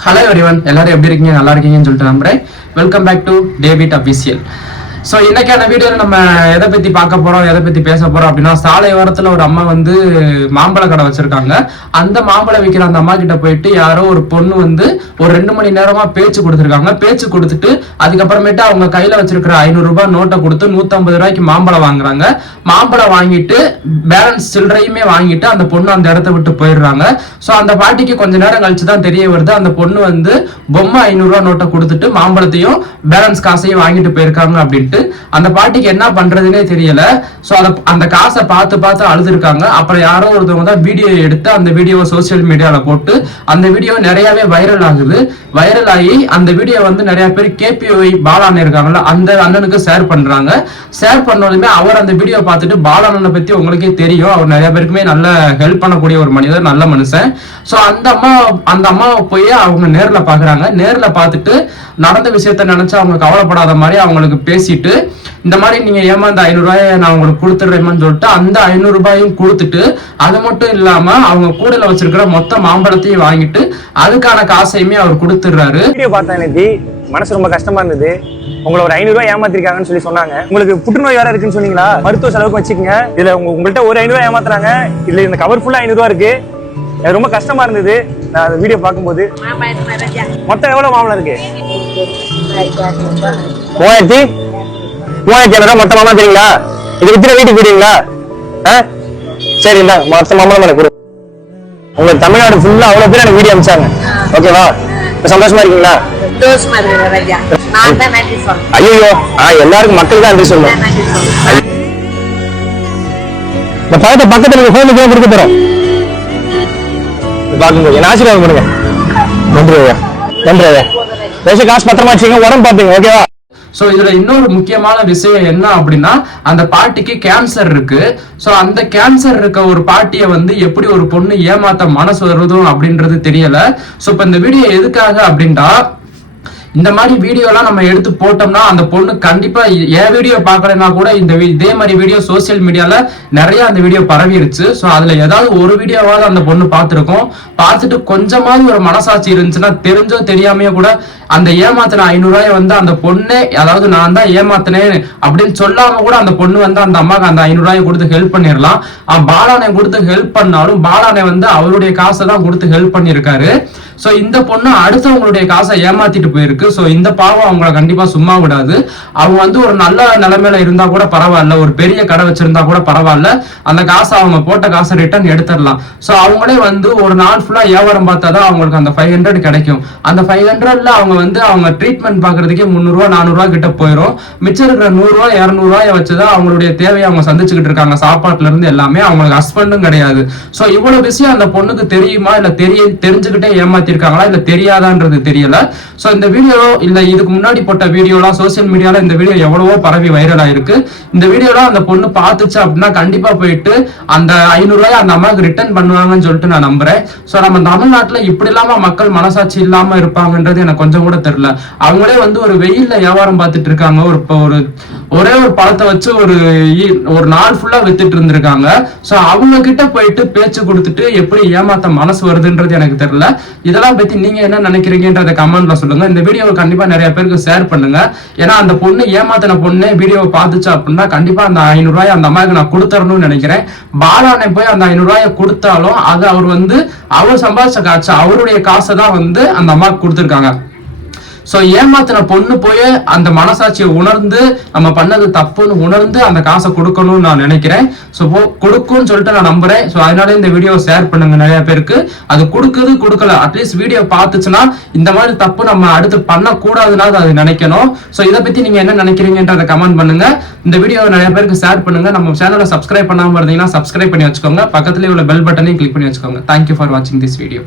Hello everyone, எல்லாரும் எப்படி இருக்கீங்க? நல்லா இருக்கீங்கன்னு சொல்லிட்டு நம்புறேன். Welcome back to David official. So இன்னைக்கான வீடியோவில் நம்ம எதை பற்றி பார்க்க போகிறோம், எதை பற்றி பேச போகிறோம் அப்படின்னா, சாலை ஓரத்தில் ஒரு அம்மா வந்து மாம்பழ கடை வச்சிருக்காங்க. அந்த மாம்பழம் விற்கிற அந்த அம்மா கிட்ட போயிட்டு யாரோ ஒரு பொண்ணு வந்து ஒரு 2 மணி நேரமா பேச்சு கொடுத்துருக்காங்க. பேச்சு கொடுத்துட்டு அதுக்கப்புறமேட்டு அவங்க கையில வச்சிருக்கிற 500 ரூபாய் நோட்டை கொடுத்து 150 ரூபாய்க்கு மாம்பழம் வாங்குறாங்க. மாம்பழம் வாங்கிட்டு பேலன்ஸ் சில்லறையுமே வாங்கிட்டு அந்த பொண்ணு அந்த இடத்த விட்டு போயிடுறாங்க. ஸோ அந்த பாட்டிக்கு கொஞ்ச நேரம் கழிச்சு தான் தெரிய வருது, அந்த பொண்ணு வந்து பொம்மை 500 ரூபாய் நோட்டை கொடுத்துட்டு மாம்பழத்தையும் பேலன்ஸ் காசையும் வாங்கிட்டு போயிருக்காங்க அப்படின்ட்டு. அந்த பாட்டிக்கு என்ன பண்றதுன்னே தெரியல. சோ அந்த காசை பார்த்து அழுதுருக்காங்க. அப்புறம் யாரோ ஒருத்தவங்க தான் வீடியோ எடுத்து அந்த வீடியோவை சோசியல் மீடியால போட்டு அந்த வீடியோ நிறையவே வைரல் ஆகுது. வைரல் ஆகி அந்த வீடியோ வந்து நிறைய பேர் KPOI பாலாண்ணன் இருக்காங்கல்ல, அந்த அண்ணனுக்கு ஷேர் பண்றாங்க. ஷேர் பண்ணதுமே அவர் அந்த வீடியோ பார்த்துட்டு, பாலாண்ணனை பத்தி உங்களுக்கே தெரியும், அவர் நிறைய பேருக்குமே நல்ல ஹெல்ப் பண்ணக்கூடிய ஒரு மனிதர், நல்ல மனுஷன். சோ அந்த அம்மாவை போய் அவங்க நேர்ல பாக்குறாங்க. நேர்ல பார்த்துட்டு நடந்த விஷயத்த நினைச்சு அவங்க கவலைப்படாத மாதிரி அவங்களுக்கு பேசிட்டு, இந்த மாதிரி நீங்க ஏமாந்த 500 ரூபாயை நான் உங்களுக்கு கொடுத்துடுறேன்னு சொல்லிட்டு அந்த 500 ரூபாயும் கொடுத்துட்டு, அது மட்டும் இல்லாம அவங்க கூடையில வச்சிருக்கிற மொத்த மாம்பழத்தையும் வாங்கிட்டு அதுக்கான காசையுமே அவர் கொடுத்துடுறாரு. வீடியோ பார்த்தேன், மனசு ரொம்ப கஷ்டமா இருந்தது. உங்களை ஒரு 500 ரூபாய் ஏமாத்திருக்காங்கன்னு சொல்லி சொன்னாங்க. உங்களுக்கு புற்றுநோய் வேற இருக்குன்னு சொன்னீங்களா? மருத்துவ செலவுக்கு வச்சுக்கோங்க. இதுல உங்கள்கிட்ட ஒரு 500 ரூபாய் ஏமாத்துறாங்க, இதுல இந்த கவர் ஃபுல்லா 500 ரூபாய் இருக்கு. ரொம்ப கஷ்டமா இருந்தது நான் அந்த வீடியோ பார்க்கும்போது. மொத்தம் எவ்வளவு மாம்பழம் இருக்கு? 3700 மொத்த மாம்பழம் தெரியுங்களா? இது வித்துற வீட்டுக்கு போயிடுவீங்களா? சரி, இந்த மொத்த மாம்பழம் எனக்கு கொடு. உங்களுக்கு தமிழ்நாடு ஃபுல்லா அவ்வளவு பேர் எனக்கு வீடியோ அனுப்பிச்சாங்க. ஓகேவா? சந்தோஷமா இருக்கீங்களா? ஐயோ, எல்லாருக்கும் மக்கள் தான் நன்றி சொல்லணும். இந்த பழத்தை பக்கத்துல போனுக்கு கொடுக்க போறோம். பாக்கும்போது என்ன ஆசீர்வாதம் பண்ணுங்க. நன்றி ஐயா, நன்றி ஐயா. பேச காசு பத்திரமா வச்சுங்க, உடம்பு பாப்பீங்க. ஓகேவா? சோ இதுல இன்னொரு முக்கியமான விஷயம் என்ன அப்படின்னா, அந்த பாட்டிக்கு கேன்சர் இருக்கு. சோ அந்த கேன்சர் இருக்க ஒரு பாட்டியை வந்து எப்படி ஒரு பொண்ணு ஏமாத்த மனசு வருதும் அப்படின்றது தெரியல. சோ இப்ப இந்த வீடியோ எதுக்காக அப்படின்னா, இந்த மாதிரி வீடியோ எல்லாம் நம்ம எடுத்து போட்டோம்னா அந்த பொண்ணு கண்டிப்பா என் வீடியோ பாக்கலன்னா கூட இதே மாதிரி வீடியோ சோசியல் மீடியால நிறைய அந்த வீடியோ பரவிருச்சு. சோ அதுல ஏதாவது ஒரு வீடியோவாவது அந்த பொண்ணு பார்த்திருக்கோம். பார்த்துட்டு கொஞ்சமாவது ஒரு மனசாட்சி இருந்துச்சுன்னா, தெரிஞ்சோ தெரியாமையோ கூட அந்த ஏமாத்தின 500 ரூபாயை வந்து அந்த பொண்ணே, அதாவது நான் தான் ஏமாத்தினேன் அப்படின்னு சொல்லாம கூட அந்த பொண்ணு வந்து அந்த அம்மாக்கு அந்த 500 ரூபாயை கொடுத்து ஹெல்ப் பண்ணிடலாம். பாலானை கொடுத்து ஹெல்ப் பண்ணாலும் பாலானை வந்து அவருடைய காசை தான் கொடுத்து ஹெல்ப் பண்ணிருக்காரு. சோ இந்த பொண்ணு அடுத்தவங்களுடைய காசை ஏமாத்திட்டு போயிருக்கு. சோ இந்த பாவம் அவங்கள கண்டிப்பா சும்மா விடாது. அவங்க வந்து ஒரு நல்ல நிலைமையில இருந்தா கூட பரவாயில்ல, ஒரு பெரிய கடை வச்சிருந்தா கூட பரவாயில்ல, அந்த காசை அவங்க போட்ட காசை ரிட்டர்ன் எடுத்துடலாம். சோ அவங்களே வந்து ஒரு நாள் ஃபுல்லா வியாபாரம் பார்த்தாதான் அவங்களுக்கு அந்த 500 கிடைக்கும். அந்த 500ல அவங்க வந்து அவங்க ட்ரீட்மெண்ட் பாக்குறதுக்கே 300 ரூபாய் 400 ரூபாய் கிட்ட போயிடும். மிச்சம் இருக்கிற 100 ரூபாய் 200 ரூபாயை வச்சுதான் அவங்களுடைய தேவையை அவங்க சந்திச்சுக்கிட்டு இருக்காங்க. சாப்பாட்டுல இருந்து எல்லாமே. அவங்களுக்கு ஹஸ்பண்டும் கிடையாது. சோ இவ்வளவு விஷயம் அந்த பொண்ணுக்கு தெரியுமா, இல்ல தெரிஞ்சுக்கிட்டே ஏமாத்தி இருக்காங்களா, இல்ல தெரியாதான்றது தெரியல. சோ இந்த வீடியோ இல்ல இதுக்கு முன்னாடி போட்ட வீடியோலாம் சோசியல் மீடியால இந்த வீடியோ எவ்வளவோ பரவி வைரல் ஆயிருக்கு. இந்த வீடியோலாம் அந்த பொண்ணு பார்த்துச்சு அப்படின்னா கண்டிப்பா போயிட்டு அந்த 500 ரூபாய் அந்த அம்மாவுக்கு ரிட்டர்ன் பண்ணுவாங்கன்னு சொல்லிட்டு நான் நம்புறேன். சோ நம்ம தமிழ்நாட்டுல இப்படி இல்லாம மக்கள் மனசாட்சி இல்லாம இருப்பாங்கன்றது எனக்கு கொஞ்சம் கூட தெரியல. அவங்களே வந்து ஒரு வெயில்ல வியாபாரம் பார்த்துட்டு இருக்காங்க. ஒரே ஒரு பழத்தை வச்சு ஒரு நாள் ஃபுல்லா வித்துட்டு இருந்திருக்காங்க. சோ அவங்க கிட்ட போயிட்டு பேச்சு கொடுத்துட்டு எப்படி ஏமாத்த மனசு வருதுன்றது எனக்கு தெரியல. இதெல்லாம் பத்தி நீங்க என்ன நினைக்கிறீங்கன்றத கமெண்ட்ல சொல்லுங்க. இந்த வீடியோவை கண்டிப்பா நிறைய பேருக்கு ஷேர் பண்ணுங்க. ஏன்னா அந்த பொண்ணு ஏமாத்தின பொண்ணு வீடியோவை பார்த்துச்சு அப்படின்னா கண்டிப்பா அந்த 500 ரூபாய் அந்த அம்மாவுக்கு நான் கொடுத்துறணும்னு நினைக்கிறேன். பாலானை போய் அந்த 500 ரூபாயை கொடுத்தாலும் அது அவர் சம்பாதிச்ச காசு, அவருடைய காசை தான் வந்து அந்த அம்மாவுக்கு கொடுத்துருக்காங்க. சோ ஏமாத்தின பொண்ணு போய் அந்த மனசாட்சியை உணர்ந்து நம்ம பண்ணது தப்புன்னு உணர்ந்து அந்த காசை கொடுக்கணும்னு நான் நினைக்கிறேன். சோ கொடுக்கும்னு சொல்லிட்டு நான் நம்புறேன். சோ அதனால இந்த வீடியோ ஷேர் பண்ணுங்க நிறைய பேருக்கு. அது கொடுக்கல, அட்லீஸ்ட் வீடியோ பார்த்துச்சுன்னா இந்த மாதிரி தப்பு நம்ம அடுத்து பண்ணக்கூடாதுன்னா அது நினைக்கணும். சோ இதை பத்தி நீங்க என்ன நினைக்கிறீங்கன்றத கமெண்ட் பண்ணுங்க. இந்த வீடியோ நிறைய பேருக்கு ஷேர் பண்ணுங்க. நம்ம சேனலை சப்ஸ்கிரைப் பண்ணாம இருந்தீங்கன்னா சப்ஸ்கிரைப் பண்ணி வச்சுக்கோங்க. பக்கத்துல உள்ள பெல் பட்டனையும் கிளிக் பண்ணி வச்சுக்கோங்க. தேங்க்யூ ஃபார் வாட்சிங் திஸ் வீடியோ.